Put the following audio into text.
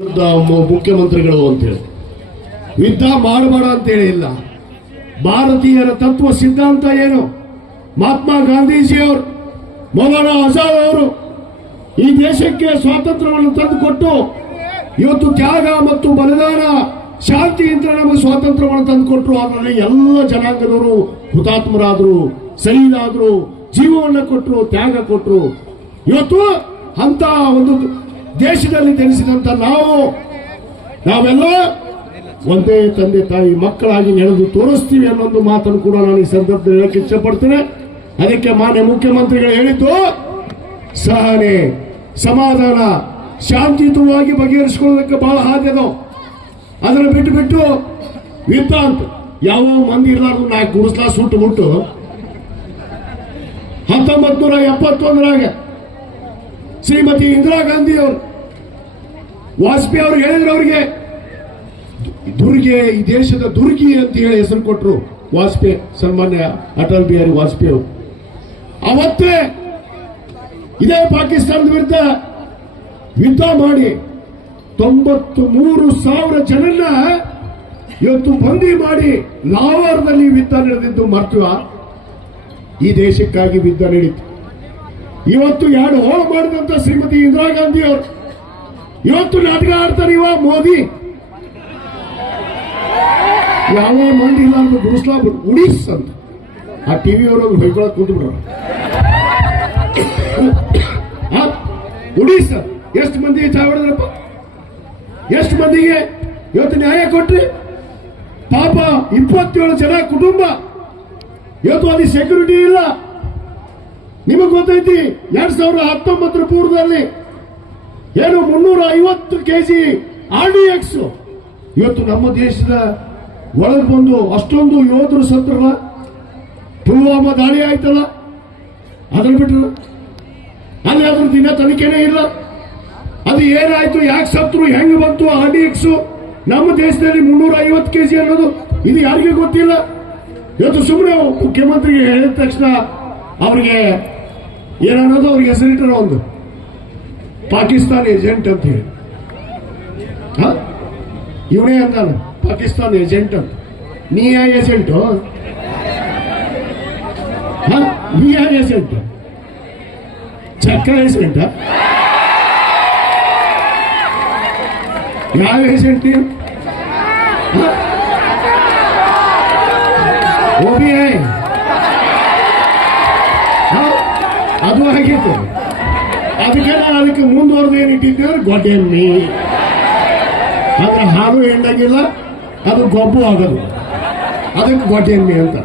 ವಿರುದ್ಧ ಅಂತ ಮುಖ್ಯಮಂತ್ರಿಗಳು ಅಂತೇಳಿ ಯುದ್ಧ ಮಾಡಬೇಡ ಅಂತೇಳಿ ಇಲ್ಲ. ಭಾರತೀಯರ ತತ್ವ ಸಿದ್ಧಾಂತ ಏನು? ಮಹಾತ್ಮ ಗಾಂಧೀಜಿಯವರು, ಮೌಲಾನಾ ಆಜಾದ್ ಅವರು ಈ ದೇಶಕ್ಕೆ ಸ್ವಾತಂತ್ರ್ಯವನ್ನು ತಂದುಕೊಟ್ಟು ಇವತ್ತು ತ್ಯಾಗ ಮತ್ತು ಬಲಿದಾನ, ಶಾಂತಿಯಿಂದ ನಮಗೆ ಸ್ವಾತಂತ್ರ್ಯವನ್ನು ತಂದುಕೊಟ್ರು. ಅದರಲ್ಲಿ ಎಲ್ಲ ಜನಾಂಗದವರು ಹುತಾತ್ಮರಾದ್ರು ಸರಿಯಾದ್ರು ಜೀವವನ್ನು ಕೊಟ್ಟರು ತ್ಯಾಗ ಕೊಟ್ಟರು ಇವತ್ತು ಅಂತ ಒಂದು ದೇಶದಲ್ಲಿ ಜನಿಸಿದಂತ ನಾವು, ನಾವೆಲ್ಲ ಒಂದೇ ತಂದೆ ತಾಯಿ ಮಕ್ಕಳಾಗಿ ಎಳೆದು ತೋರಿಸ್ತೀವಿ ಅನ್ನೋದು ಮಾತನ್ನು ಕೂಡ ನಾನು ಈ ಸಂದರ್ಭದಲ್ಲಿ ಹೇಳಕ್ಕೆ ಇಷ್ಟಪಡ್ತೇನೆ. ಅದಕ್ಕೆ ಮಾನ್ಯ ಮುಖ್ಯಮಂತ್ರಿಗಳು ಹೇಳಿದ್ದು, ಸಹನೆ, ಸಮಾಧಾನ ಶಾಂತಿಯುತವಾಗಿ ಬಗೆಹರಿಸಿಕೊಳ್ಳೋದಕ್ಕೆ ಬಹಳ ಹಾದಿ ಅದನ್ನು ಬಿಟ್ಟು ಬಿಟ್ಟು ಯುದ್ಧ ಅಂತ ಯಾವ ಮಂದಿ ಇರಲಾರ್ದು ನಾಲ್ಕು ಗುಡಿಸ್ಲಾ ಸುಟ್ಟು ಮುಟ್ಟು. ಹತ್ತೊಂಬತ್ತು ನೂರ ಎಪ್ಪತ್ತೊಂದರಾಗೆ ಶ್ರೀಮತಿ ಇಂದಿರಾ ಗಾಂಧಿ ಅವರು ವಾಜಪೇಯಿ ಅವರು ಹೇಳಿದ್ರು ಅವರಿಗೆ, ದುರ್ಗೆ, ಈ ದೇಶದ ದುರ್ಗಿ ಅಂತ ಹೇಳಿ ಹೆಸರು ಕೊಟ್ಟರು ವಾಜಪೇಯಿ, ಸನ್ಮಾನ್ಯ ಅಟಲ್ ಬಿಹಾರಿ ವಾಜಪೇಯಿ ಅವರು. ಅವತ್ತೇ ಇದೇ ಪಾಕಿಸ್ತಾನದ ವಿರುದ್ಧ ಯುದ್ಧ ಮಾಡಿ ತೊಂಬತ್ತು ಮೂರು ಸಾವಿರ ಜನನ್ನ ಇವತ್ತು ಬಂದಿ ಮಾಡಿ ಲಾವಾರದಲ್ಲಿ ಯುದ್ಧ ನಡೆದಿದ್ದು ಮರ್ತುವ ಈ ದೇಶಕ್ಕಾಗಿ ಯುದ್ಧ ನಡೀತು. ಇವತ್ತು ಎರಡು ಹೋಳು ಮಾಡಿದಂತ ಶ್ರೀಮತಿ ಇಂದಿರಾ ಗಾಂಧಿ ಅವರು ಇವತ್ತು ನಾಟಕ ಆಡ್ತಾರೆ ಇವ ಮೋದಿ. ಯಾವ ಮಂದಿ ಇಲ್ಲ ಅಂತ ಗುಡಿಸ್ಲಾ ಉಡಿಸ್ ಅಂತ. ಆ ಟಿವಿ ಅವರು ಹೊಯ್ಕೊಳಕ್ ಕೂತು ಬಿಡೋರು ಉಡಿಸ್. ಎಷ್ಟು ಮಂದಿಗೆ ಚಾ ಹೊಡೆದ್ರಪ್ಪ? ಎಷ್ಟು ಮಂದಿಗೆ? ಇವತ್ತು ನ್ಯಾಯ ಕೊಟ್ರಿ. ಪಾಪ ಇಪ್ಪತ್ತೇಳು ಜನ ಕುಟುಂಬ. ಇವತ್ತು ಅಲ್ಲಿ ಸೆಕ್ಯೂರಿಟಿ ಇಲ್ಲ. ನಿಮಗೆ ಗೊತ್ತೈತಿ, ಎರಡ್ ಸಾವಿರದ ಹತ್ತೊಂಬತ್ತರ ಪೂರ್ವದಲ್ಲಿ ಏನು ಮುನ್ನೂರ ಐವತ್ತು ಕೆಜಿ ಆರ್ ಡಿ ಎಕ್ಸ್. ಇವತ್ತು ನಮ್ಮ ದೇಶದ ಒಳಗೆ ಬಂದು ಅಷ್ಟೊಂದು ಯೋಧರು ಸತ್ರಲ್ಲ ಪುಲ್ವಾಮಾ ದಾಳಿ ಆಯ್ತಲ್ಲ? ಅದನ್ನ ಬಿಟ್ರಲ್ಲ ಅಲ್ಲಿ ಅದ್ರ ದಿನ ತನಿಖೆನೇ ಇಲ್ಲ. ಅದು ಏನಾಯ್ತು, ಯಾಕೆ ಸತ್ರು, ಹೆಂಗ್ ಬಂತು ಆರ್ ಡಿ ಎಕ್ಸ್? ನಮ್ಮ ದೇಶದಲ್ಲಿ ಮುನ್ನೂರ ಐವತ್ತು ಕೆ ಜಿ ಅನ್ನೋದು ಇದು ಯಾರಿಗೆ ಗೊತ್ತಿಲ್ಲ? ಇವತ್ತು ಸುಮ್ಮನೆ ಮುಖ್ಯಮಂತ್ರಿಗೆ ಹೇಳಿದ ತಕ್ಷಣ ಅವರಿಗೆ ಏನನ್ನೋದು ಅವ್ರಿಗೆ ಹೆಸರಿಟ್ಟರು ಒಂದು. ಪಾಕಿಸ್ತಾನ ಏಜೆಂಟ್ ಅಂತ ಹೇಳಿ ಹ? ಇವನೇ ಅಂದಾನ ಪಾಕಿಸ್ತಾನ ಏಜೆಂಟ್ ಅಂತ ನೀ ಯಾ ಏಜೆಂಟು ಹ? ನೀ ಯಾ ಏಜೆಂಟ್ ಚಕ್ರ ಏಜೆಂಟ ಯಾವ ಏಜೆಂಟ್ ನೀವು ಅದಕ್ಕೆ ನಾನು ಅದಕ್ಕೆ ಮುಂದುವರೆದು ಏನು ಇಟ್ಟಿದ್ದೆ ಗೊಡ್ಡೆಮ್ಮಿ ಆದ್ರೆ ಹಾಲು ಹೆಂಡಾಗಿಲ್ಲ ಅದು ಗೊಬ್ಬು ಆಗೋದು. ಅದಕ್ಕೆ ಗೊಡ್ಡೆಮ್ಮಿ ಅಂತ.